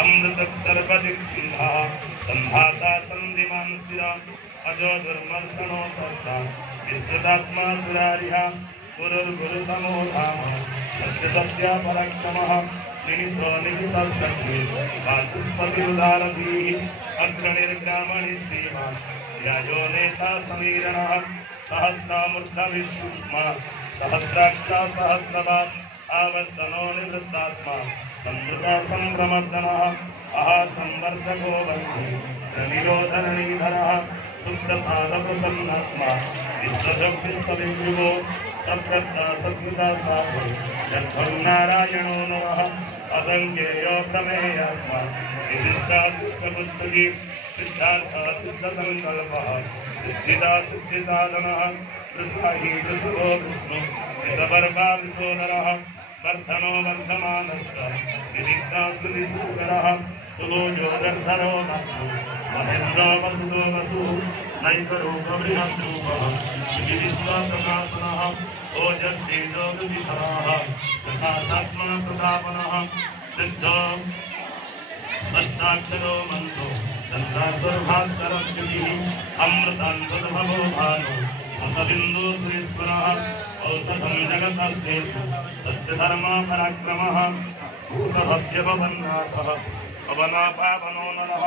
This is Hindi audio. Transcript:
अमृतक्षरपदिक्सिंहा संधाता संधिमान स्थिरा अजो दुर्मर्शनो सस्ता विश्रुतात्मा सुरारिहा गुरुर्गुरुतमो धाम सत्य सत्य पराक्रमः निनिसो निनिसस्तग्नि वाचस्पतिरुदारधीः अक्षणिर्ग्रामणि श्रीमान् यायो नेता समीरणः सहस्रामूर्धविष्णुमा सहस्राक्षा सहस्रवात् आवर्तनो निवृत्तात्मा संवृता संभ्रमर्दनः अहासंवर्धको बन्धु निरोधरणीधरः सुप्रसादप्रसन्नात्मा विश्वजगविश्वविभुवो सत्कर्ता सद्गुता साधु जन्मं नारायणो नमः असंख्येयो प्रमेयात्मा विशिष्टाशिष्टमुत्सुकी सिद्धार्थः सिद्धसङ्कल्पः सिद्धिदा सिद्धिसाधनः वृषाही वृषभो विष्णु वृषपर्वा विशोदरः वर्धनो वर्धमानश्च विदिग्धा सुविसूकरः सुभोजो गर्धरो मधु महेन्द्रो वसुदो वसुः नैकरूपबृहद्रूपः विविश्वप्रकाशनः ओजस्तेजो विविधाः प्रकाशात्मा प्रतापनः सिद्धो स्पष्टाक्षरो मन्त्रो चन्द्रासुरभास्करद्युतिः अमृतांशुर्भवो भानो रसबिन्दु सुरेश्वरः औषधं जगतस्तेषु सत्यधर्मा पराक्रमः भूतभव्यभवन्नाथः पवनापावनो नरः